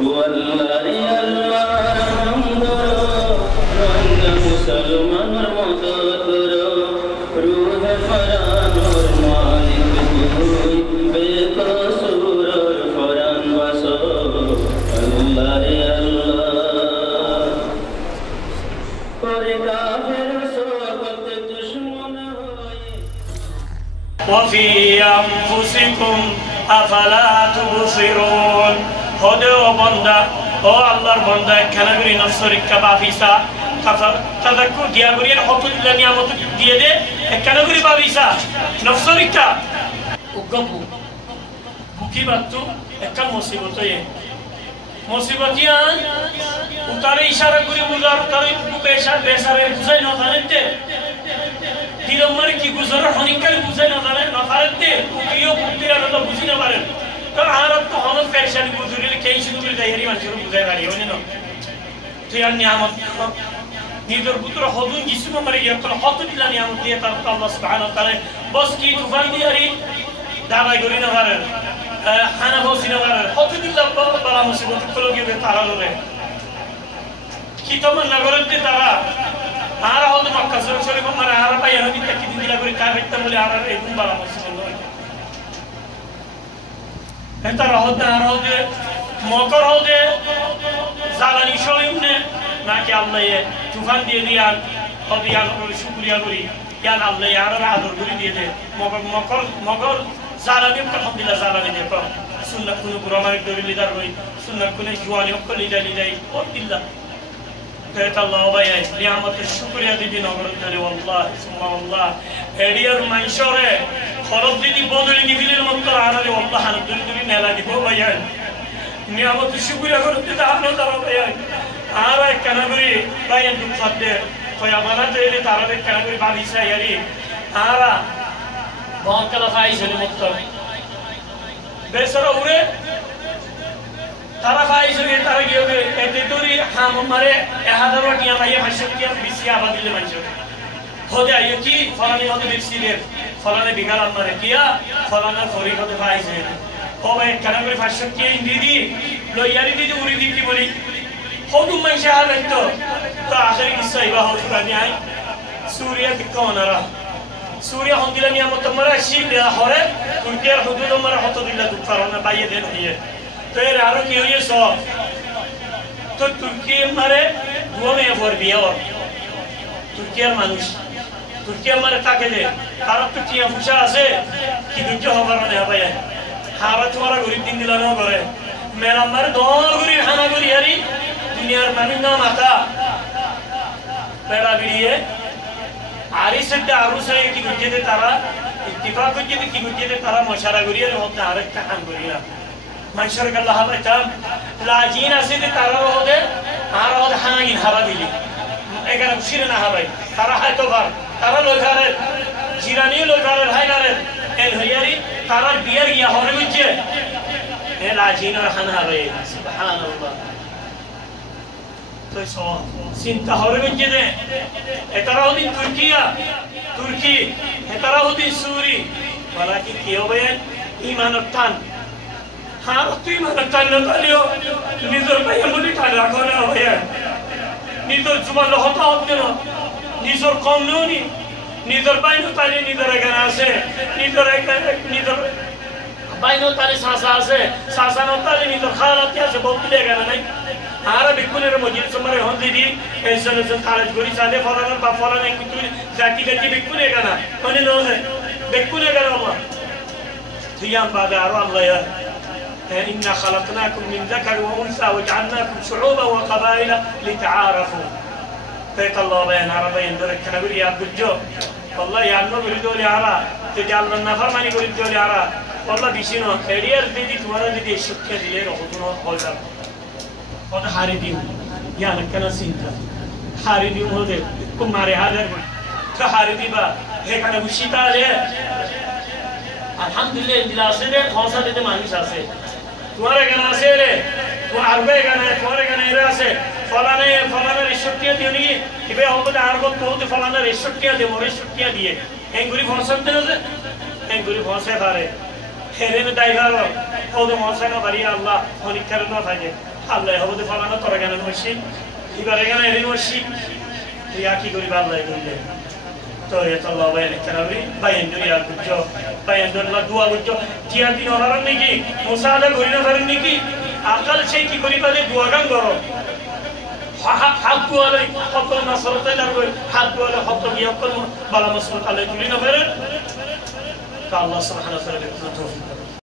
والله الله رنگ مسلمان مدد روح فران اور مالک کوئی بے قصور اور فران بسو اللہ اللہ اور کافر صحبت دشمن ہوئے وفي أنفسكم أفلا تبصرون هدى وبندا او الله بندا كنغري نفسك كبافيسا تذكر ديابرين حط النعمت ديده كنغري بافيسا نفسك وقبو بكي باتو اكل مصيبتيه مصيبتيان উতারে ইশারা করে বুঝার তারে বেশা বেশারে বুঝাই না জানেতে দিলমারে কি গুজর হনিকাল বুঝাই না জানে না পারেতে কিও বুঝিরা না বুঝি না পারেন তো আরব তো হন পেরেশানি বুঝুরিলে কেই শুরু করে যাইরি মানুষের বুঝাই পারি হনি না তুই আর নিয়ামত নিজের পুত্র হদুন কিছু মারে ইয়াতর হত দিলা নিয়ামত দিয়ে তার আল্লাহ সুবহানাহু ওয়া তাআলা বস কি তুফান দিয়ারি দাবাই করি না পারেন হানা বসিনা পারেন হত দিলা বালা মুসিবত কলগি বে তারা লরে কি তোমার নগরতে তারা আরা হল মক্কা শরীফ মারা আরা পাই আমি কি দিন দিলা করে কার একটা বলে আরা এরকম বালা মুসিবত লরে এটা রহত আর হতে মকর হতে জালানি শরীফনে নাকি আল্লাহ তুফান দিয়ে দিয়ান হদিয়ান করে শুকরিয়া করি ইয়ান আল্লাহ আর আদর করে দিয়ে দে মকর জালানি আলহামদুলিল্লাহ জালানি দেখো সুন্নাত কোন গ্রামার দরি লিদার হই সুন্নাত কোন জওয়ানি অকল লিদাই আলহামদুলিল্লাহ كيف الله وبيعه نعمة الشكر يا دي نقول ترى والله ثم والله هدير منشورة خراب دي بدل نفيل المطر على والله أنا دوري نلا دي هو بيعه نعمة الشكر يا قول ترى أنا ترى بيعه أنا كنبري بيعه دكتور خويا مانا ترى ترى كنبري بعديسا ياري أنا बहुत कला फाइज है मुक्तम बेसरा उरे तारा फाइज है तारा क्यों के ऐसे दूरी हम हमारे एहादर वटियां भाई हर्षद किया बिसिया बदले मंचो होते आये कि फलाने होते बिसिले फलाने बिगाड़ हमारे किया फलाना फोरी होते फाइज है ओ भाई कनबरी हर्षद किया इंदीदी लो यारी दी उरी दी की बोली हो तुम मैं शहर तो आखिरी किस्सा इबा हो चुका नहीं आई सूर्य कितना नरा सूर्य हम दिला नियामत मरा शील हरे तुर्की हुदूद मरा हतो दिला दुफारना बाये देन है तो ये आरो की हुई सो तो तुर्की मरे वो में फॉर बिया और तुर्की मानुष तुर्की मरे ताके दे आरो तो किया फुशा আছে कि दुनिया हमारा नहीं भाई हारा तुम्हारा गरीब दिन दिला ना करे मेरा मर दोर गरीब खाना गरीब यारी दुनिया में ना माता मेरा बिरिए आरिसद्दा आरुसे की गुज्जे तारा इत्तिफाक गुज्जे की गुज्जे तारा मशारा गुरिया होता हर एक काम गुरिया मंशर का अल्लाह बचाम लाजीन असिद तारा होदे आर होद हागिन हवा दिली एकर उशिर ना हवाई तारा है तो बार तारा लोगारे जिरानी लोगारे हाय गारे एन हरियारी तारा बियर गया होरे गुज्जे ए लाजीन और हन हवाई सुभान अल्लाह तो सो सिंता होरे गुज्जे दे एतरा होदी तुर्की एतरा होदी सूरी वाला की कियो बे ईमान तान हाँ तो ईमान तान न तालियो निजर भाई मुली तान राखो ना भैया निजर जुमा लहता होते ना निजर कम नहीं निजर भाई न ताली निजर एगना से निजर भाई न ताली सासा न ताली निजर खाना क्या से बहुत लेगा ना नहीं आरा बिकुने रे मजिद समरे हों दीदी ऐसा न खारज गोरी सादे फलाना बाफला नहीं कुछ जाति बिकुने का ना कौन लोग है बिकुने का ना अल्लाह तो यहाँ बात आरो अल्लाह यार इन्ना खलकनाकुम मिन ज़कर व उन्सा वजअलनाकुम शुऊबा व क़बाइला लितआरफू कहता अल्लाह बयान आरा बयान दर कनबरी आप गुज्जो अल्लाह यार नो बिरदो ले आरा ते जाल ना फरमानी बिरदो ले आरा अल्लाह बिशिनो एरियर दीदी तुम्हारा दीदी शुक्र दिले रो तुनो होल्डर और हारिदी या नकना सिंता हारिदी होदे कुमारे हादर का हारिदी बा हे kana बुशीता ले अल्हम्दुलिल्लाह दिलासे दे खौसा देते मानुष आसे तुम्हारे गाना से रे तू अरबे गाना तुम्हारे गाना इरा से फलाने रिश्वतियां दियोनी इबे हम बता आरगो तो फलाने रिश्वतियां दे मोरे रिश्वतियां दिए एंगुरी फौसते न एंगुरी फौसे थारे হেরেন ড্রাইভার ওদের মশাই না বাড়ি আল্লাহ পরীক্ষার না থাকে আল্লাহ হবতে ফালানো তোরা কেন মসজিদ এবারে কেন এরিন মসজিদ তুই কি করিবা আল্লাহ করলে তো এত লবাইন কেনাবি বাইন দুনিয়া গুজো বাইন দুনিয়া দুয়া গুজো টিয়া দিন হরার নাকি মুসাদা করি না পারেন নাকি আকাল সেই কি করি পালে দুয়া গান করো হাত দুয়ালে হত নাসরতে লাগবে হাত দুয়ালে হত গিয়া কোন বালা মুসলিম আল্লাহ তুলি না পারেন তো আল্লাহ সুবহানাহু ওয়া তাআলা তৌফিক